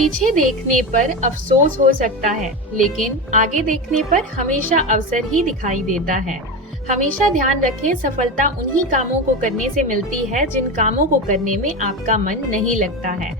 पीछे देखने पर अफसोस हो सकता है, लेकिन आगे देखने पर हमेशा अवसर ही दिखाई देता है। हमेशा ध्यान रखें, सफलता उन्हीं कामों को करने से मिलती है जिन कामों को करने में आपका मन नहीं लगता है।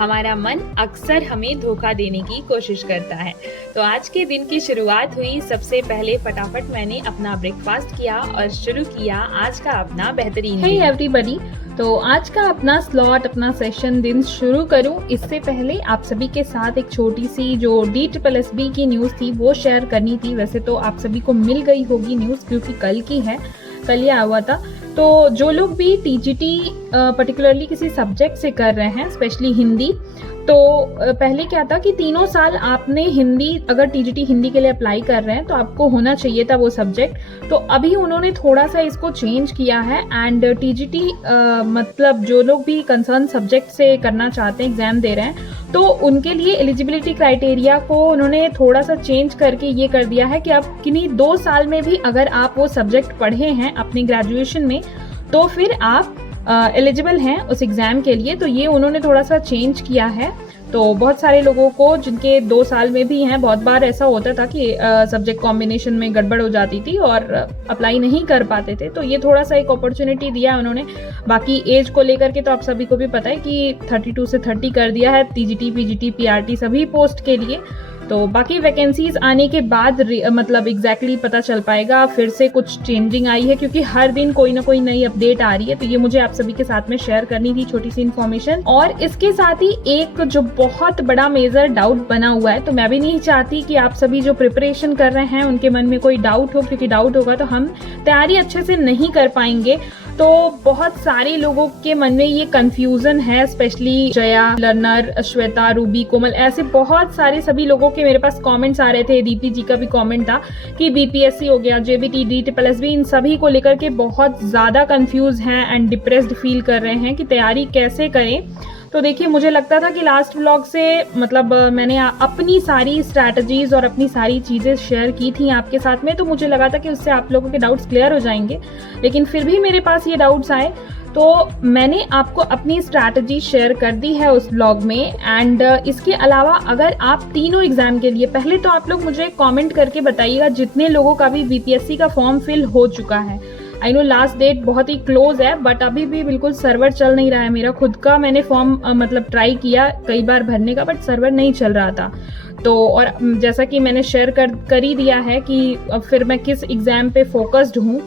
हमारा मन अक्सर हमें धोखा देने की कोशिश करता है। तो आज के दिन की शुरुआत हुई, सबसे पहले फटाफट मैंने अपना ब्रेकफास्ट किया और शुरू किया आज का अपना बेहतरीन दिन। एवरीबॉडी, तो आज का अपना स्लॉट, अपना सेशन दिन शुरू करूं इससे पहले आप सभी के साथ एक छोटी सी जो DSSB की न्यूज़ थी वो शेयर करनी थी। वैसे तो आप सभी को मिल गई होगी न्यूज़, क्योंकि कल की है, कल ही आया हुआ था। तो जो लोग भी TGT पर्टिकुलरली किसी सब्जेक्ट से कर रहे हैं, स्पेशली हिंदी, तो पहले क्या था कि 3 साल आपने हिंदी, अगर TGT हिंदी के लिए अप्लाई कर रहे हैं तो आपको होना चाहिए था वो सब्जेक्ट। तो अभी उन्होंने थोड़ा सा इसको चेंज किया है एंड TGT मतलब जो लोग भी कंसर्न सब्जेक्ट से करना चाहते हैं, एग्जाम दे रहे हैं, तो उनके लिए एलिजिबिलिटी क्राइटेरिया को उन्होंने थोड़ा सा चेंज करके ये कर दिया है कि आप किन्हीं 2 साल में भी अगर आप वो सब्जेक्ट पढ़े हैं अपनी ग्रेजुएशन में तो फिर आप एलिजिबल हैं उस एग्ज़ाम के लिए। तो ये उन्होंने थोड़ा सा चेंज किया है। तो बहुत सारे लोगों को जिनके 2 साल में भी हैं, बहुत बार ऐसा होता था कि सब्जेक्ट कॉम्बिनेशन में गड़बड़ हो जाती थी और अप्लाई नहीं कर पाते थे। तो ये थोड़ा सा एक अपॉर्चुनिटी दिया उन्होंने। बाकी एज को लेकर के तो आप सभी को भी पता है कि 32 से 30 कर दिया है TGT, PGT, PRT सभी पोस्ट के लिए। तो बाकी वैकेंसीज आने के बाद मतलब एग्जैक्टली पता चल पाएगा। फिर से कुछ चेंजिंग आई है, क्योंकि हर दिन कोई ना कोई नई अपडेट आ रही है। तो ये मुझे आप सभी के साथ में शेयर करनी थी, छोटी सी इन्फॉर्मेशन। और इसके साथ ही एक जो बहुत बड़ा मेजर डाउट बना हुआ है, तो मैं भी नहीं चाहती कि आप सभी जो प्रिपरेशन कर रहे हैं उनके मन में कोई डाउट हो, क्योंकि डाउट होगा तो हम तैयारी अच्छे से नहीं कर पाएंगे। तो बहुत सारे लोगों के मन में ये कंफ्यूजन है, specially Jaya, learner, Shweta, Ruby, Komal, ऐसे बहुत सारे सभी लोगों के मेरे पास कमेंट्स आ रहे थे। दीपी जी का भी कमेंट था कि BPSC हो गया, JBT, DSSB, इन सभी को लेकर के बहुत ज़्यादा कंफ्यूज हैं एंड डिप्रेस्ड फील कर रहे हैं कि तैयारी कैसे करें। तो देखिए, मुझे लगता था कि लास्ट व्लॉग से मतलब मैंने अपनी सारी स्ट्रैटेजीज और अपनी सारी चीज़ें शेयर की थी आपके साथ में, तो मुझे लगा था कि उससे आप लोगों के डाउट्स क्लियर हो जाएंगे। लेकिन फिर भी मेरे पास ये डाउट्स आए, तो मैंने आपको अपनी स्ट्रैटेजी शेयर कर दी है उस व्लॉग में। एंड इसके अलावा अगर आप तीनों एग्जाम के लिए, पहले तो आप लोग मुझे कमेंट करके बताइएगा जितने लोगों का भी BPSC का फॉर्म फिल हो चुका है। आई नो लास्ट डेट बहुत ही क्लोज है, बट अभी भी बिल्कुल सर्वर चल नहीं रहा है। मेरा खुद का मैंने फॉर्म मतलब ट्राई किया कई बार भरने का, बट सर्वर नहीं चल रहा था। तो और जैसा कि मैंने शेयर कर ही दिया है कि फिर मैं किस एग्जाम पे फोकस्ड हूँ।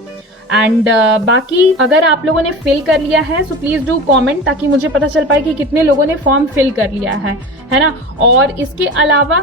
एंड बाकी अगर आप लोगों ने फिल कर लिया है सो प्लीज़ डू कमेंट, ताकि मुझे पता चल पाए कि कितने लोगों ने फॉर्म फिल कर लिया है ना। और इसके अलावा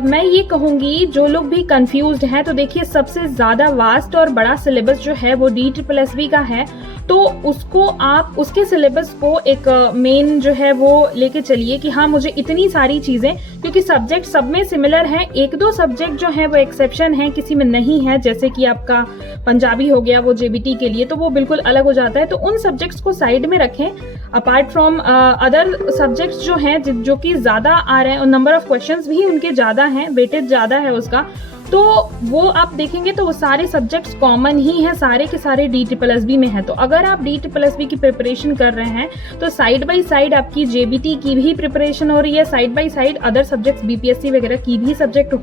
मैं ये कहूँगी, जो लोग भी कंफ्यूज्ड हैं, तो देखिए सबसे ज़्यादा वास्ट और बड़ा सिलेबस जो है वो DSSB का है। तो उसको आप, उसके सिलेबस को एक मेन जो है वो लेके चलिए कि हाँ मुझे इतनी सारी चीज़ें, क्योंकि सब्जेक्ट सब में सिमिलर हैं। 1-2 सब्जेक्ट जो है वो एक्सेप्शन है, किसी में नहीं है, जैसे कि आपका पंजाबी हो गया वो JBT के लिए, तो वो बिल्कुल अलग हो जाता है। तो उन सब्जेक्ट्स को साइड में रखें, अपार्ट फ्रॉम अदर सब्जेक्ट्स जो हैं जो कि ज़्यादा आ रहे हैं और नंबर ऑफ क्वेश्चंस भी उनके ज़्यादा हैं, वेटेज ज़्यादा है उसका, तो वो आप देखेंगे तो वो सारे सब्जेक्ट्स कॉमन ही हैं, सारे के सारे DSSB में है। तो अगर आप DSSB की प्रिपरेशन कर रहे हैं तो साइड बाय साइड आपकी JBT की भी प्रिपरेशन हो रही है, side by side other subjects BPSC वगैरह की भी सब्जेक्ट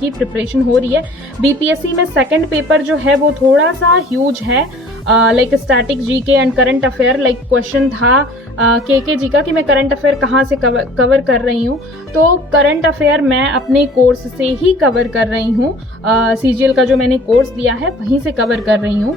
की प्रिपरेशन हो रही है। BPSC में सेकंड पेपर जो है वो थोड़ा सा ह्यूज है, like static GK and current affair. Like question था KK जी का कि मैं करंट अफेयर कहाँ से कवर कर रही हूँ, तो करंट अफेयर मैं अपने कोर्स से ही कवर कर रही हूँ। CGL का जो मैंने कोर्स लिया है वहीं से कवर कर रही हूँ।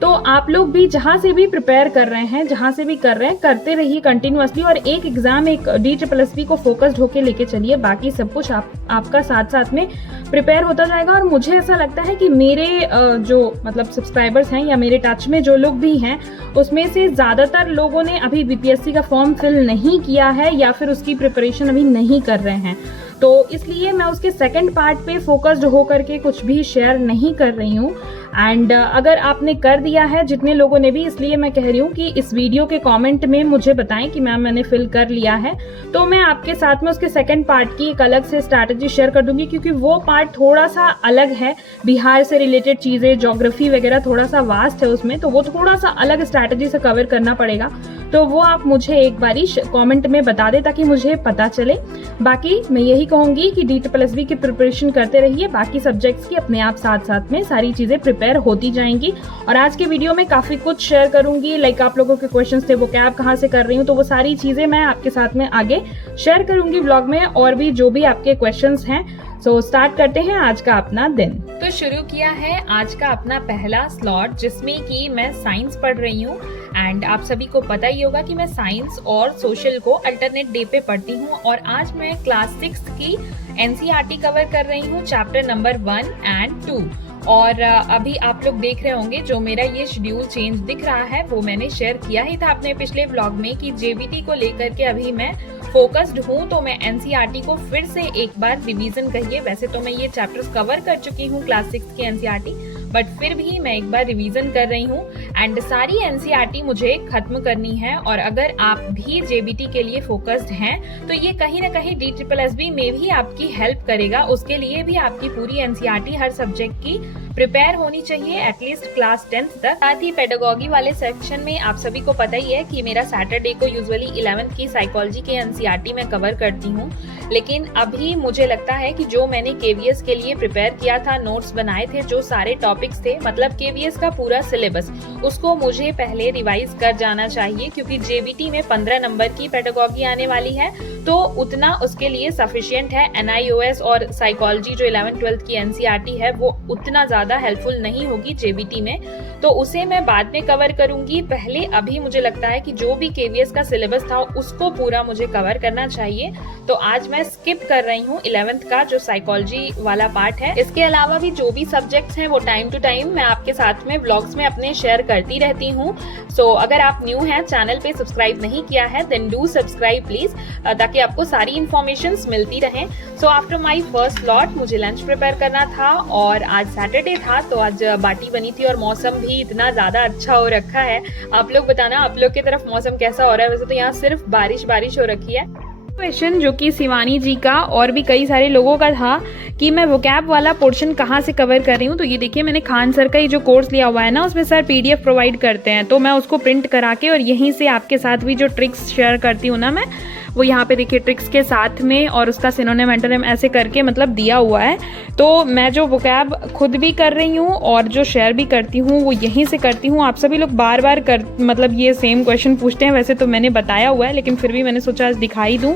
तो आप लोग भी जहाँ से भी प्रिपेयर कर रहे हैं, जहाँ से भी कर रहे हैं, करते रहिए कंटिन्यूअसली, और एक एग्जाम, एक DSSB को फोकस्ड होके लेके चलिए। बाकी सब कुछ आपका साथ साथ में प्रिपेयर होता जाएगा। और मुझे ऐसा लगता है कि मेरे जो मतलब सब्सक्राइबर्स हैं या मेरे टच में जो लोग भी हैं, उसमें से ज़्यादातर लोगों ने अभी BPSC का फॉर्म फिल नहीं किया है या फिर उसकी प्रिपरेशन अभी नहीं कर रहे हैं। तो इसलिए मैं उसके सेकंड पार्ट पे फोकस्ड होकर के कुछ भी शेयर नहीं कर रही हूँ। एंड अगर आपने कर दिया है, जितने लोगों ने भी, इसलिए मैं कह रही हूँ कि इस वीडियो के कमेंट में मुझे बताएं कि मैम मैंने फिल कर लिया है, तो मैं आपके साथ में उसके सेकंड पार्ट की एक अलग से स्ट्रैटेजी स्ट्रैटेजी शेयर कर दूंगी, क्योंकि वो पार्ट थोड़ा सा अलग है। बिहार से रिलेटेड चीज़ें, ज्योग्राफी वगैरह थोड़ा सा वास्ट है उसमें, तो वो थोड़ा सा अलग स्ट्रैटेजी से कवर करना पड़ेगा। तो वो आप मुझे एक बारी कमेंट में बता दें ताकि मुझे पता चले। बाकी मैं यही कहूँगी कि DSSB की प्रिपरेशन करते रहिए, बाकी सब्जेक्ट्स की अपने आप साथ साथ में सारी चीज़ें प्रिपेयर होती जाएंगी। और आज के वीडियो में काफ़ी कुछ शेयर करूँगी, लाइक आप लोगों के क्वेश्चंस थे वो कैब कहाँ से कर रही हूँ, तो वो सारी चीज़ें मैं आपके साथ में आगे शेयर करूँगी व्लॉग में, और भी जो भी आपके क्वेश्चंस हैं। सो स्टार्ट करते हैं आज का अपना दिन। तो शुरू किया है आज का अपना पहला स्लॉट, जिसमें कि मैं साइंस पढ़ रही हूँ। एंड आप सभी को पता ही होगा कि मैं साइंस और सोशल को अल्टरनेट डे पे पढ़ती हूँ, और आज मैं क्लास 6 की NCERT कवर कर रही हूँ, चैप्टर नंबर 1 एंड 2। और अभी आप लोग देख रहे होंगे जो मेरा ये शेड्यूल चेंज दिख रहा है वो मैंने शेयर किया ही था अपने पिछले ब्लॉग में कि JBT को लेकर के अभी मैं फोकस्ड हूँ, तो मैं NCERT को फिर से एक बार रिवीजन कहिए। वैसे तो मैं ये चैप्टर्स कवर कर चुकी हूँ क्लास 6 की NCERT, बट फिर भी मैं एक बार रिवीजन कर रही हूँ। एंड सारी NCERT मुझे खत्म करनी है, और अगर आप भी JBT के लिए फोकस्ड हैं तो ये कहीं ना कहीं DSSB में भी आपकी हेल्प करेगा। उसके लिए भी आपकी पूरी NCERT हर सब्जेक्ट की प्रिपेयर होनी चाहिए, एटलीस्ट क्लास 10th तक। साथ ही पेडागॉजी वाले सेक्शन में आप सभी को पता ही है कि मेरा सैटरडे को यूजुअली 11th की साइकोलॉजी के NCERT में कवर करती हूँ, लेकिन अभी मुझे लगता है कि जो मैंने KVS के लिए प्रिपेयर किया था, नोट्स बनाए थे, जो सारे टॉपिक्स थे, मतलब KVS का पूरा सिलेबस, उसको मुझे पहले रिवाइज कर जाना चाहिए, क्योंकि JBT में 15 नंबर की पेडागॉजी आने वाली है, तो उतना उसके लिए सफिशिएंट है। NIOS और साइकोलॉजी जो 11th-12th की NCERT है वो उतना ज्यादा हेल्पफुल नहीं होगी JBT में, तो उसे मैं बाद में कवर करूंगी। पहले अभी मुझे लगता है कि जो भी KVS का सिलेबस था उसको पूरा मुझे कवर करना चाहिए, तो आज मैं स्किप कर रही हूँ 11th का जो साइकोलॉजी वाला पार्ट है। इसके अलावा भी जो भी सब्जेक्ट्स हैं वो टाइम टू टाइम मैं आपके साथ में व्लॉग्स में अपने शेयर करती रहती हूँ। सो अगर आप न्यू हैं, चैनल पे सब्सक्राइब नहीं किया है, देन डू सब्सक्राइब प्लीज, ताकि आपको सारी इन्फॉर्मेशंस मिलती रहें। So after my first slot मुझे लंच प्रिपेयर करना था, और आज सैटरडे था तो आज बाटी बनी थी, और मौसम भी इतना ज्यादा अच्छा हो रखा है। आप लोग बताना आप लोग की तरफ मौसम कैसा हो रहा है। वैसे तो यहाँ सिर्फ बारिश हो रखी है। क्वेश्चन जो कि शिवानी जी का और भी कई सारे लोगों का था कि मैं वोकैब वाला पोर्शन कहाँ से कवर कर रही हूँ, तो ये देखिए मैंने खान सर का ये जो कोर्स लिया हुआ है ना, उसमें सर PDF प्रोवाइड करते हैं, तो मैं उसको प्रिंट करा के और यहीं से आपके साथ भी जो ट्रिक्स शेयर करती हूँ ना मैं, वो यहाँ पे देखिए ट्रिक्स के साथ में और उसका सिनोनिम एंटोनिम ऐसे करके मतलब दिया हुआ है। तो मैं जो वोकैब खुद भी कर रही हूँ और जो शेयर भी करती हूँ वो यहीं से करती हूँ। आप सभी लोग बार बार मतलब ये सेम क्वेश्चन पूछते हैं, वैसे तो मैंने बताया हुआ है, लेकिन फिर भी मैंने सोचा आज दिखाई दूँ।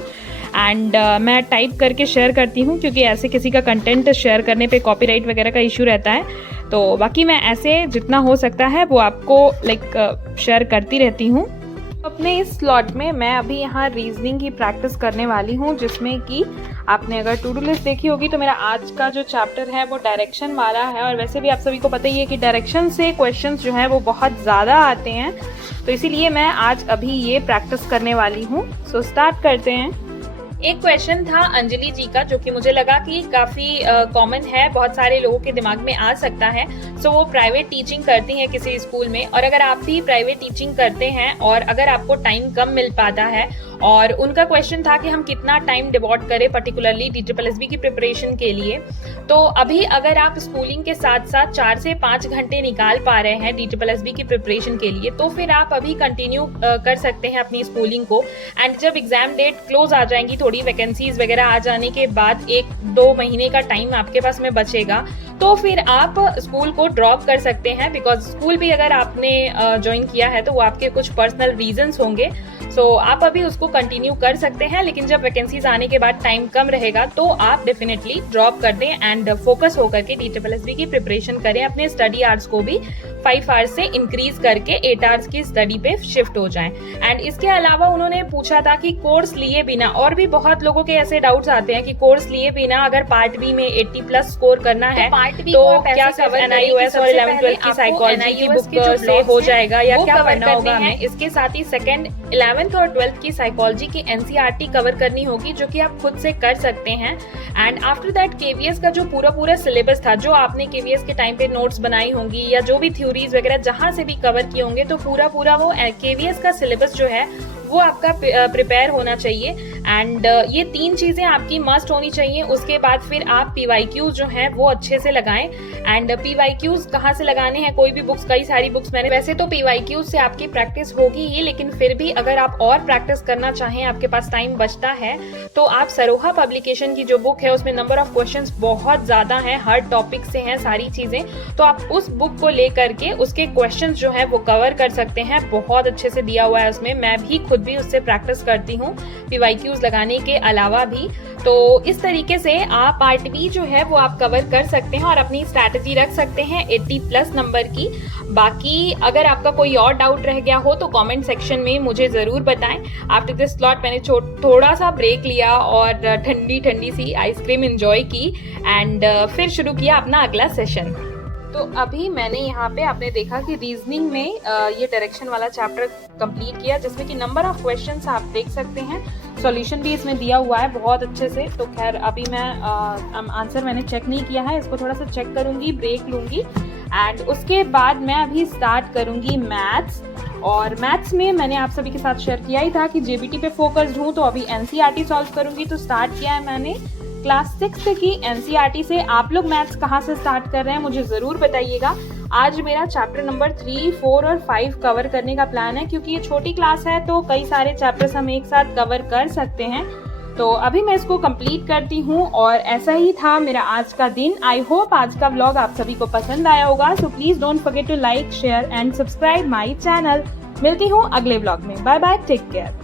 एंड मैं टाइप करके शेयर करती हूँ, क्योंकि ऐसे किसी का कंटेंट शेयर करने पे कॉपीराइट वगैरह का इशू रहता है। तो बाकी मैं ऐसे जितना हो सकता है वो आपको शेयर करती रहती हूँ। अपने इस स्लॉट में मैं अभी यहाँ रीजनिंग की प्रैक्टिस करने वाली हूँ, जिसमें कि आपने अगर टू डू लिस्ट देखी होगी तो मेरा आज का जो चैप्टर है वो डायरेक्शन वाला है। और वैसे भी आप सभी को पता ही है कि डायरेक्शन से क्वेश्चंस जो है वो बहुत ज़्यादा आते हैं, तो इसीलिए मैं आज अभी ये प्रैक्टिस करने वाली हूँ। सो स्टार्ट करते हैं। एक क्वेश्चन था अंजलि जी का, जो कि मुझे लगा कि काफी कॉमन है, बहुत सारे लोगों के दिमाग में आ सकता है। सो वो प्राइवेट टीचिंग करती हैं किसी स्कूल में, और अगर आप भी प्राइवेट टीचिंग करते हैं और अगर आपको टाइम कम मिल पाता है, और उनका क्वेश्चन था कि हम कितना टाइम डिवोट करें पर्टिकुलरली DSSB की प्रिपरेशन के लिए। तो अभी अगर आप स्कूलिंग के साथ साथ 4 से 5 घंटे निकाल पा रहे हैं DSSB की प्रिपरेशन के लिए, तो फिर आप अभी कंटिन्यू कर सकते हैं अपनी स्कूलिंग को। एंड जब एग्जाम डेट क्लोज आ जाएंगी, थोड़ी वैकेंसीज वगैरह आ जाने के बाद 1-2 महीने का टाइम आपके पास में बचेगा, तो फिर आप स्कूल को ड्रॉप कर सकते हैं। बिकॉज स्कूल भी अगर आपने ज्वाइन किया है तो वो आपके कुछ पर्सनल रीजंस होंगे, सो आप अभी उसको कंटिन्यू कर सकते हैं। लेकिन जब वैकेंसीज आने के बाद टाइम कम रहेगा तो आप डेफिनेटली ड्रॉप कर दें एंड फोकस होकर के DSSB की प्रिपरेशन करें। अपने स्टडी आवर्स को भी 5 आवर्स से इंक्रीज करके 8 आवर्स की स्टडी पे शिफ्ट हो जाएं। एंड इसके अलावा उन्होंने पूछा था कि कोर्स लिए बिना, और भी बहुत लोगों के ऐसे डाउट्स आते हैं कि कोर्स लिए बिना अगर पार्ट बी में 80+ स्कोर करना है तो क्या सिर्फ NIOS और 11th-12th की साइकोलॉजी की बुक से हो जाएगा या क्या करना होगा हमें। इसके साथ ही सेकंड 11th और 12th की साइकोलॉजी की NCERT कवर करनी होगी, जो कि आप खुद से कर सकते हैं। एंड आफ्टर दैट KVS का जो पूरा सिलेबस था, जो आपने KVS के टाइम पे नोट्स बनाई होंगी या जो भी थ्योरीज वगैरह जहां से भी कवर किए होंगे, तो पूरा वो KVS का सिलेबस जो है वो आपका प्रिपेयर होना चाहिए। एंड ये 3 चीज़ें आपकी मस्ट होनी चाहिए। उसके बाद फिर आप PYQs जो हैं वो अच्छे से लगाएं। एंड PYQs कहाँ से लगाने हैं, कोई भी बुक्स, कई सारी बुक्स मैंने, वैसे तो PYQs से आपकी प्रैक्टिस होगी ही, लेकिन फिर भी अगर आप और प्रैक्टिस करना चाहें, आपके पास टाइम बचता है, तो आप सरोहा पब्लिकेशन की जो बुक है उसमें नंबर ऑफ क्वेश्चंस बहुत ज़्यादा हैं, हर टॉपिक से हैं सारी चीज़ें, तो आप उस बुक को ले करके उसके क्वेश्चंस जो है वो कवर कर सकते हैं। बहुत अच्छे से दिया हुआ है उसमें, मैं भी खुद भी उससे प्रैक्टिस करती हूँ PYQs लगाने के अलावा भी। तो इस तरीके से आप पार्ट बी जो है वो आप कवर कर सकते हैं और अपनी स्ट्रैटेजी रख सकते हैं 80+ नंबर की। बाकी अगर आपका कोई और डाउट रह गया हो तो कमेंट सेक्शन में मुझे ज़रूर बताएं। आफ्टर दिस स्लॉट मैंने थोड़ा सा ब्रेक लिया और ठंडी ठंडी सी आइसक्रीम एंजॉय की एंड फिर शुरू किया अपना अगला सेशन। तो अभी मैंने यहाँ पे आपने देखा कि रीजनिंग में ये डायरेक्शन वाला चैप्टर कंप्लीट किया, जिसमें कि नंबर ऑफ क्वेश्चंस आप देख सकते हैं, सॉल्यूशन भी इसमें दिया हुआ है बहुत अच्छे से। तो खैर अभी मैं आंसर मैंने चेक नहीं किया है, इसको थोड़ा सा चेक करूँगी, ब्रेक लूँगी एंड उसके बाद मैं अभी स्टार्ट करूँगी मैथ्स। और मैथ्स में मैंने आप सभी के साथ शेयर किया ही था कि JBT पे फोकस्ड हूँ, तो अभी NCERT सॉल्व करूँगी। तो स्टार्ट किया है मैंने क्लास 6 की NCERT से। आप लोग मैथ्स कहाँ से स्टार्ट कर रहे हैं मुझे ज़रूर बताइएगा। आज मेरा चैप्टर नंबर 3, 4 और 5 कवर करने का प्लान है, क्योंकि ये छोटी क्लास है तो कई सारे चैप्टर्स हम एक साथ कवर कर सकते हैं। तो अभी मैं इसको कंप्लीट करती हूँ और ऐसा ही था मेरा आज का दिन। आई होप आज का व्लॉग आप सभी को पसंद आया होगा। So please don't forget to like, share and subscribe my channel. मिलती हूँ अगले व्लॉग में। Bye bye, take care.